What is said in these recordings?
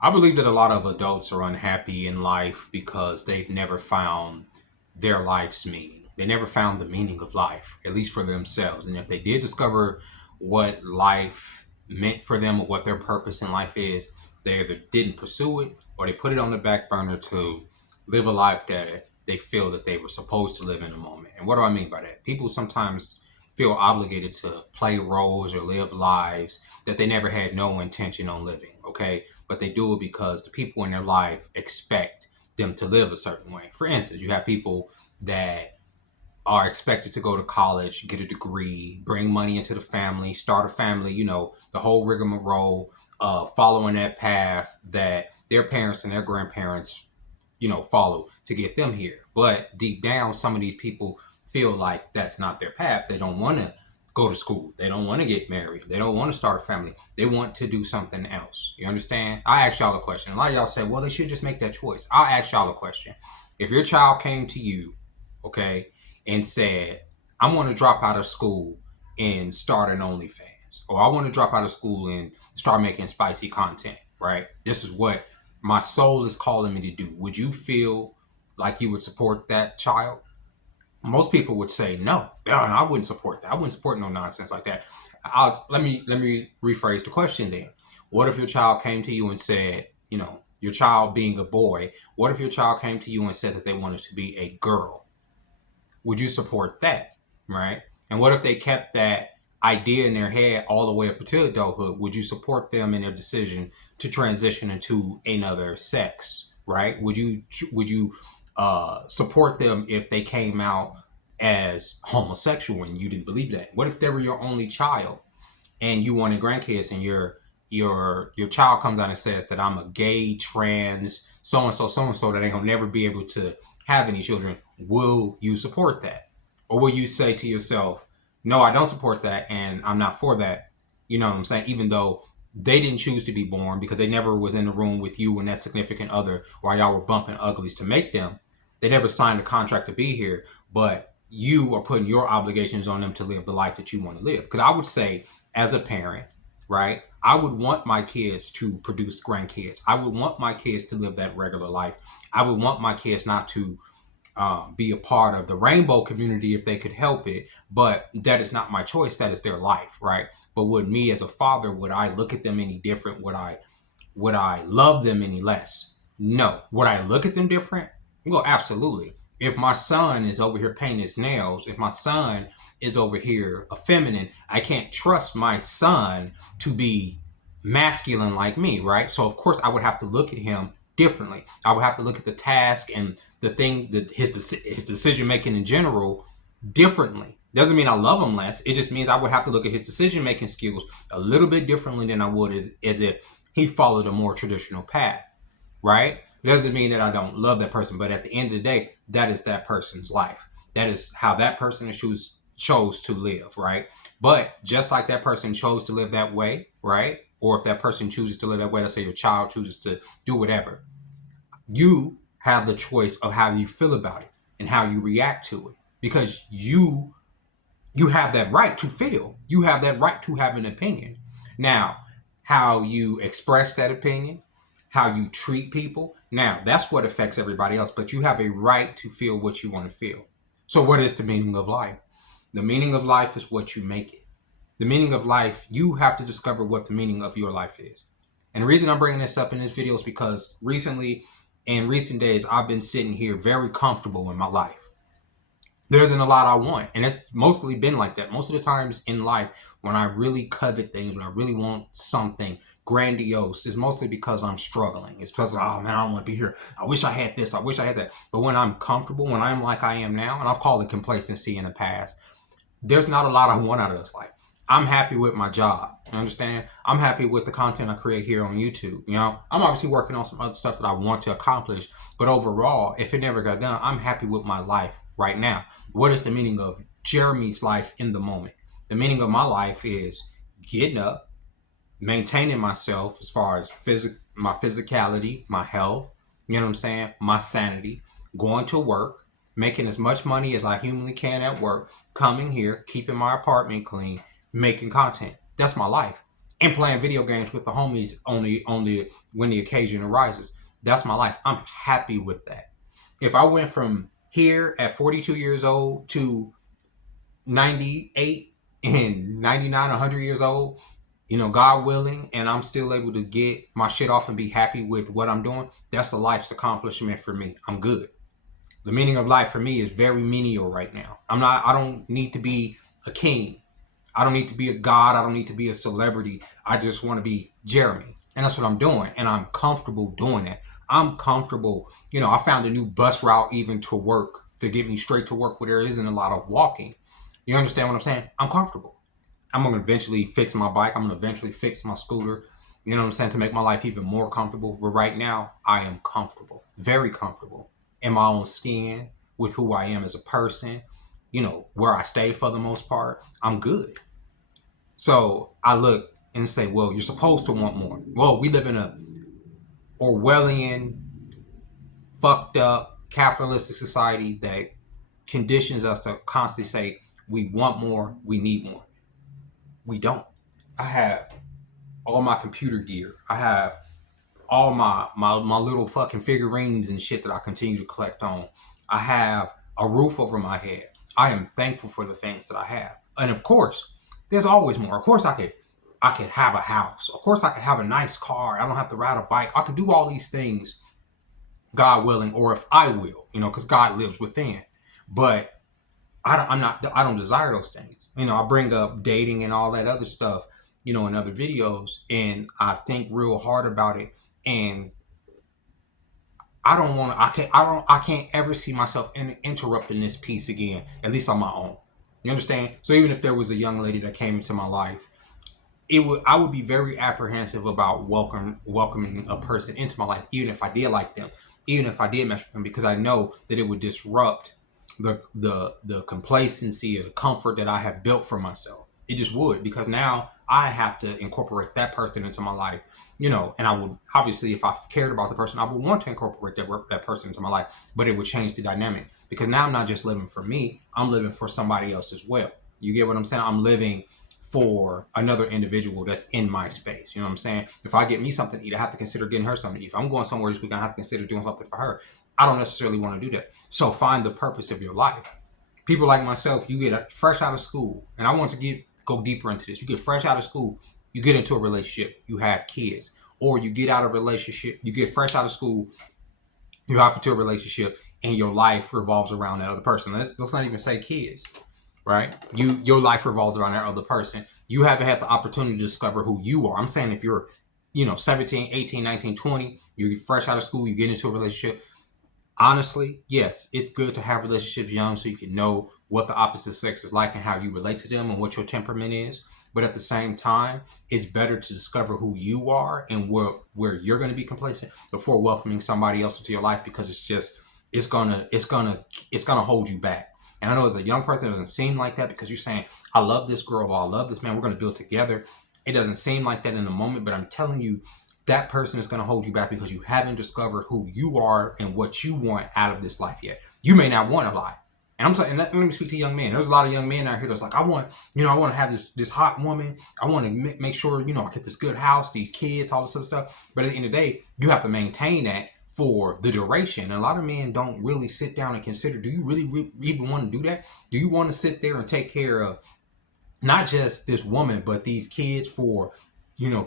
I believe that a lot of adults are unhappy in life because they've never found their life's meaning. They never found the meaning of life, at least for themselves. And if they did discover what life meant for them or what their purpose in life is, they either didn't pursue it or they put it on the back burner to live a life that they feel that they were supposed to live in a moment. And what do I mean by that? People sometimes feel obligated to play roles or live lives that they never had no intention on living, okay? But they do it because the people in their life expect them to live a certain way. For instance, you have people that are expected to go to college, get a degree, bring money into the family, start a family, the whole rigmarole, following that path that their parents and their grandparents, follow to get them here. But deep down, some of these people feel like that's not their path. They don't want to go to school. They don't want to get married. They don't want to start a family. They want to do something else. You understand? I ask y'all a question. A lot of y'all say, well, they should just make that choice. I'll ask y'all a question. If your child came to you, okay, and said, I want to drop out of school and start an OnlyFans, or I want to drop out of school and start making spicy content, right? This is what my soul is calling me to do. Would you feel like you would support that child? Most people would say no. I wouldn't support that. I wouldn't support no nonsense like that. Let me rephrase the question then. What if your child came to you and said, your child being a boy, what if your child came to you and said that they wanted to be a girl? Would you support that? Right? And what if they kept that idea in their head all the way up to adulthood? Would you support them in their decision to transition into another sex? Right? Would you support them if they came out as homosexual and you didn't believe that? What if they were your only child and you wanted grandkids, and your child comes out and says that I'm a gay, trans, so and so that ain't gonna never be able to have any children? Will you support that? Or will you say to yourself, no, I don't support that and I'm not for that? You know what I'm saying? Even though they didn't choose to be born, because they never was in the room with you and that significant other while y'all were bumping uglies to make them. They never signed a contract to be here, but you are putting your obligations on them to live the life that you want to live. Because I would say, as a parent, right, I would want my kids to produce grandkids. I would want my kids to live that regular life. I would want my kids not to be a part of the rainbow community if they could help it. But that is not my choice. That is their life, right? But would me as a father, would I look at them any different? Would I love them any less? No. Would I look at them different? Well, absolutely. If my son is over here painting his nails, if my son is over here effeminate, I can't trust my son to be masculine like me, right? So of course I would have to look at him differently. I would have to look at the task and the thing that his decision making in general differently. Doesn't mean I love him less. It just means I would have to look at his decision making skills a little bit differently than I would as if he followed a more traditional path, right? It doesn't mean that I don't love that person, but at the end of the day, that is that person's life. That is how that person chose to live, right? But just like that person chose to live that way, right? Or if that person chooses to live that way, let's say your child chooses to do whatever, you have the choice of how you feel about it and how you react to it, because you have that right to feel. You have that right to have an opinion. Now, how you express that opinion, how you treat people, now that's what affects everybody else, but you have a right to feel what you want to feel. So what is the meaning of life? The meaning of life is what you make it. The meaning of life, you have to discover what the meaning of your life is. And the reason I'm bringing this up in this video is because recently, in recent days, I've been sitting here very comfortable in my life. There isn't a lot I want. And it's mostly been like that. Most of the times in life, when I really covet things, when I really want something grandiose, it's mostly because I'm struggling. It's because, oh man, I don't want to be here. I wish I had this. I wish I had that. But when I'm comfortable, when I'm like I am now, and I've called it complacency in the past, there's not a lot I want out of this life. I'm happy with my job. You understand? I'm happy with the content I create here on YouTube. I'm obviously working on some other stuff that I want to accomplish. But overall, if it never got done, I'm happy with my life right now. What is the meaning of Jeremy's life in the moment? The meaning of my life is getting up, maintaining myself as far as my physicality, my health, you know what I'm saying? My sanity, going to work, making as much money as I humanly can at work, coming here, keeping my apartment clean, making content. That's my life. and playing video games with the homies on the when the occasion arises. That's my life. I'm happy with that. If I went from here at 42 years old to 98 and 99, 100 years old, God willing, and I'm still able to get my shit off and be happy with what I'm doing, that's a life's accomplishment for me. I'm good. The meaning of life for me is very menial right now. I don't need to be a king. I don't need to be a god. I don't need to be a celebrity. I just want to be Jeremy. And that's what I'm doing. And I'm comfortable doing that. I'm comfortable. I found a new bus route even to work to get me straight to work where there isn't a lot of walking. You understand what I'm saying? I'm comfortable. I'm going to eventually fix my bike. I'm going to eventually fix my scooter. You know what I'm saying? To make my life even more comfortable. But right now, I am comfortable. Very comfortable in my own skin with who I am as a person. Where I stay for the most part. I'm good. So I look and say, well, you're supposed to want more. Well, we live in a Orwellian, fucked up, capitalistic society that conditions us to constantly say, we want more, we need more. We don't. I have all my computer gear. I have all my little fucking figurines and shit that I continue to collect on. I have a roof over my head. I am thankful for the things that I have. And of course, there's always more. Of course I could have a house. Of course I could have a nice car. I don't have to ride a bike. I could do all these things, God willing, or if I will, because God lives within. But I don't desire those things. I bring up dating and all that other stuff, in other videos, and I think real hard about it. And I can't ever see myself interrupting this piece again, at least on my own. You understand? So even if there was a young lady that came into my life, I would be very apprehensive about welcoming a person into my life, even if I did like them, even if I did mess with them, because I know that it would disrupt the complacency or the comfort that I have built for myself. It just would, because now I have to incorporate that person into my life, and I would, obviously, if I cared about the person, I would want to incorporate that person into my life, but it would change the dynamic, because now I'm not just living for me, I'm living for somebody else as well. You get what I'm saying? I'm living for another individual that's in my space. You know what I'm saying? If I get me something to eat, I have to consider getting her something to eat. If I'm going somewhere this week, I have to consider doing something for her. I don't necessarily want to do that. So find the purpose of your life. People like myself, you get fresh out of school, and I want to go deeper into this. You get fresh out of school, you get into a relationship, you have kids, or you get out of a relationship, you get fresh out of school, you hop into a relationship, and your life revolves around that other person. Let's not even say kids, right? Your life revolves around that other person. You haven't had the opportunity to discover who you are. I'm saying if you're, 17, 18, 19, 20, you're fresh out of school, you get into a relationship. Honestly, yes, it's good to have relationships young so you can know what the opposite sex is like and how you relate to them and what your temperament is. But at the same time, it's better to discover who you are and where you're going to be complacent before welcoming somebody else into your life, because it's gonna hold you back. And I know as a young person, it doesn't seem like that, because you're saying, I love this girl, or I love this man, we're going to build together. It doesn't seem like that in the moment, but I'm telling you, that person is going to hold you back because you haven't discovered who you are and what you want out of this life yet. You may not want a lot. And I'm saying, let me speak to young men. There's a lot of young men out here that's like, I want to have this hot woman. I want to make sure, I get this good house, these kids, all this other stuff. But at the end of the day, you have to maintain that for the duration. And a lot of men don't really sit down and consider, do you really even want to do that? Do you want to sit there and take care of not just this woman, but these kids for,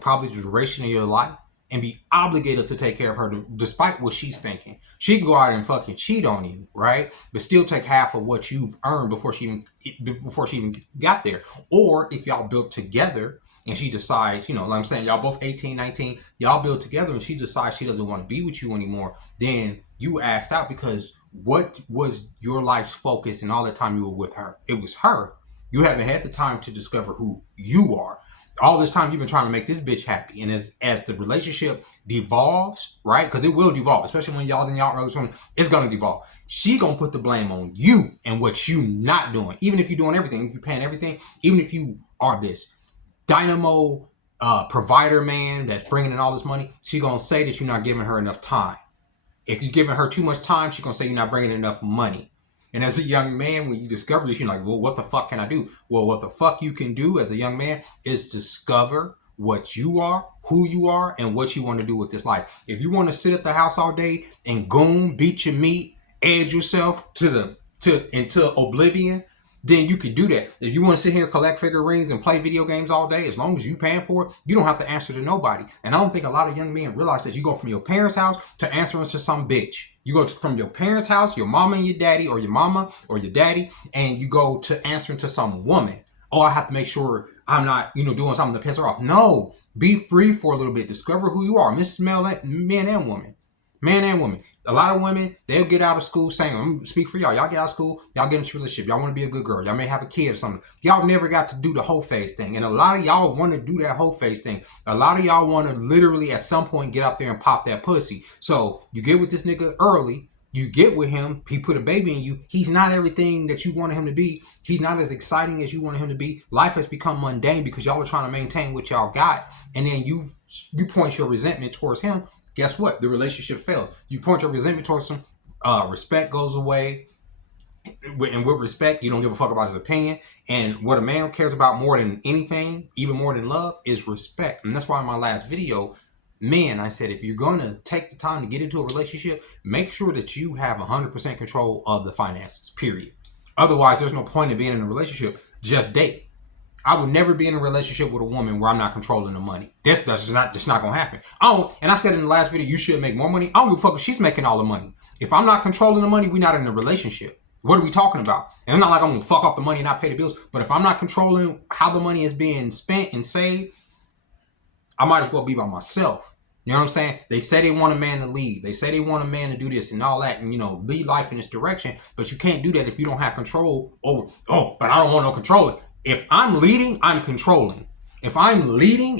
probably the duration of your life, and be obligated to take care of her despite what she's thinking? She can go out and fucking cheat on you, right? But still take half of what you've earned before she even got there. Or if y'all built together and she decides, like I'm saying, y'all both 18, 19, y'all build together and she decides she doesn't want to be with you anymore, then you asked out, because what was your life's focus and all the time you were with her? It was her. You haven't had the time to discover who you are. All this time you've been trying to make this bitch happy. And as the relationship devolves, right? Because it will devolve, especially when y'all's in y'all early 20s, it's going to devolve. She going to put the blame on you and what you not doing. Even if you're doing everything, if you're paying everything, even if you are this dynamo provider man that's bringing in all this money, she going to say that you're not giving her enough time. If you're giving her too much time, she's going to say you're not bringing enough money. And as a young man, when you discover this, you're like, well, what the fuck can I do? Well, what the fuck you can do as a young man is discover what you are, who you are, and what you want to do with this life. If you want to sit at the house all day and goon, beat your meat, edge yourself into oblivion, then you could do that. If you want to sit here and collect figurines and play video games all day, as long as you paying for it, you don't have to answer to nobody. And I don't think a lot of young men realize that you go from your parents' house to answering to some bitch. You go from your parents' house, your mama and your daddy, or your mama or your daddy, and you go to answering to some woman. Oh, I have to make sure I'm not, doing something to piss her off. No, be free for a little bit. Discover who you are. Mrs. Men and women. Man and woman. A lot of women, they'll get out of school saying, I'm going to speak for y'all. Y'all get out of school, y'all get into a relationship. Y'all want to be a good girl. Y'all may have a kid or something. Y'all never got to do the whole phase thing. And a lot of y'all want to do that whole phase thing. A lot of y'all want to literally at some point get out there and pop that pussy. So you get with this nigga early. You get with him. He put a baby in you. He's not everything that you wanted him to be. He's not as exciting as you wanted him to be. Life has become mundane because y'all are trying to maintain what y'all got. And then you point your resentment towards him. Guess what? The relationship failed. You point your resentment towards him. Respect goes away. And with respect, you don't give a fuck about his opinion. And what a man cares about more than anything, even more than love, is respect. And that's why in my last video, men, I said, if you're going to take the time to get into a relationship, make sure that you have 100% control of the finances, period. Otherwise, there's no point in being in a relationship. Just date. I would never be in a relationship with a woman where I'm not controlling the money. That's just not going to happen. And I said in the last video, you should make more money. I don't give a fuck if she's making all the money. If I'm not controlling the money, we're not in a relationship. What are we talking about? And I'm not like I'm going to fuck off the money and not pay the bills. But if I'm not controlling how the money is being spent and saved, I might as well be by myself. You know what I'm saying? They say they want a man to lead. They say they want a man to do this and all that and, lead life in this direction. But you can't do that if you don't have control over, but I don't want no controlling. If I'm leading, I'm controlling. If I'm leading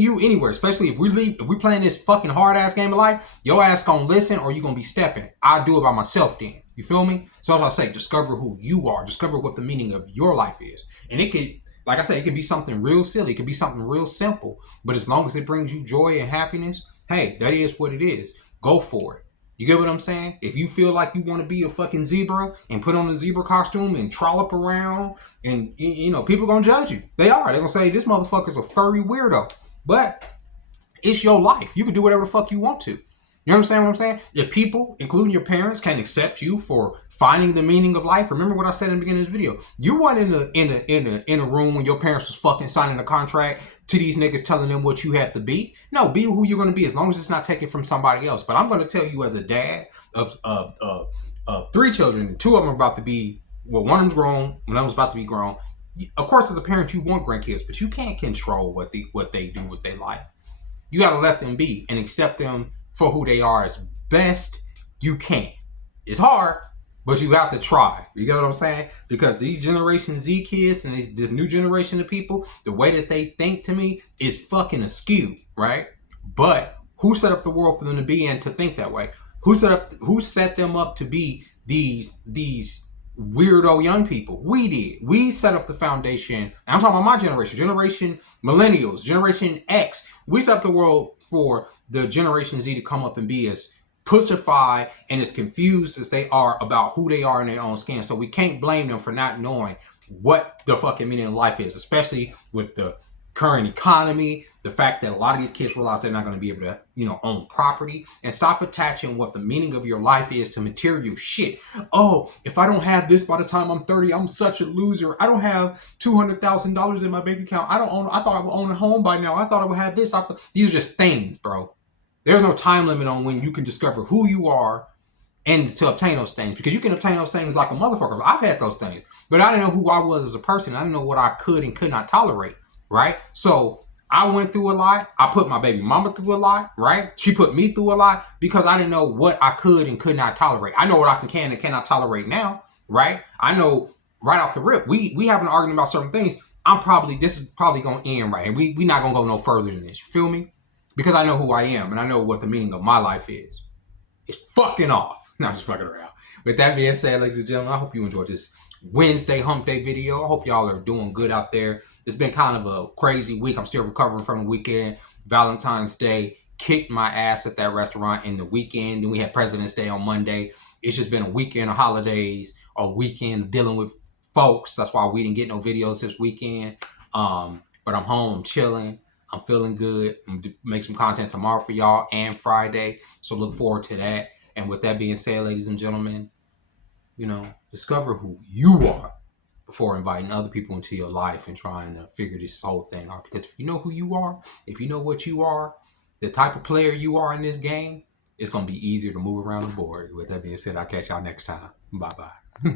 you anywhere, especially if we playing this fucking hard ass game of life, your ass gonna listen or you gonna be stepping. I do it by myself then. You feel me? So as I say, discover who you are. Discover what the meaning of your life is. And it could, like I said, it could be something real silly. It could be something real simple. But as long as it brings you joy and happiness, hey, that is what it is. Go for it. You get what I'm saying? If you feel like you want to be a fucking zebra and put on a zebra costume and trollop around and, people going to judge you. They are. They're going to say, this motherfucker's a furry weirdo. But it's your life. You can do whatever the fuck you want to. You understand what I'm saying? If people, including your parents, can accept you for finding the meaning of life, remember what I said in the beginning of this video. You weren't in a room when your parents was fucking signing a contract to these niggas telling them what you had to be. No, be who you're going to be as long as it's not taken from somebody else. But I'm going to tell you as a dad of 3 children, 2 of them are about to be, well, one of them's grown, one of them's about to be grown. Of course, as a parent, you want grandkids, but you can't control what they do with their life. You got to let them be and accept them for who they are as best you can. It's hard, but you have to try. You get what I'm saying? Because these Generation Z kids and this new generation of people, the way that they think to me is fucking askew, right? But who set up the world for them to be in to think that way? Who set them up to be these weirdo young people? We did. We set up the foundation. I'm talking about my generation millennials, Generation X. We set up the world for the Generation Z to come up and be as pussified and as confused as they are about who they are in their own skin. So we can't blame them for not knowing what the fucking meaning of life is, especially with the current economy, the fact that a lot of these kids realize they're not going to be able to, own property, and stop attaching what the meaning of your life is to material shit. Oh, if I don't have this by the time I'm 30, I'm such a loser. I don't have $200,000 in my bank account. I thought I would own a home by now. I thought I would have this. These are just things, bro. There's no time limit on when you can discover who you are and to obtain those things, because you can obtain those things like a motherfucker. I've had those things, but I didn't know who I was as a person. I didn't know what I could and could not tolerate. Right? So I went through a lot. I put my baby mama through a lot, right? She put me through a lot because I didn't know what I could and could not tolerate. I know what I can and cannot tolerate now, right? I know right off the rip. We have an argument about certain things. This is probably gonna end right. And we not gonna go no further than this. You feel me? Because I know who I am and I know what the meaning of my life is. It's fucking off. Not just fucking around. With that being said, ladies and gentlemen, I hope you enjoyed this Wednesday hump day video. I hope y'all are doing good out there. It's been kind of a crazy week. I'm still recovering from the weekend. Valentine's Day kicked my ass at that restaurant in the weekend. Then we had President's Day on Monday. It's just been a weekend of holidays, a weekend of dealing with folks. That's why we didn't get no videos this weekend. But I'm home, chilling. I'm feeling good. I'm gonna make some content tomorrow for y'all and Friday. So look forward to that. And with that being said, ladies and gentlemen, discover who you are before inviting other people into your life and trying to figure this whole thing out. Because if you know who you are, if you know what you are, the type of player you are in this game, it's going to be easier to move around the board. With that being said, I'll catch y'all next time. Bye bye.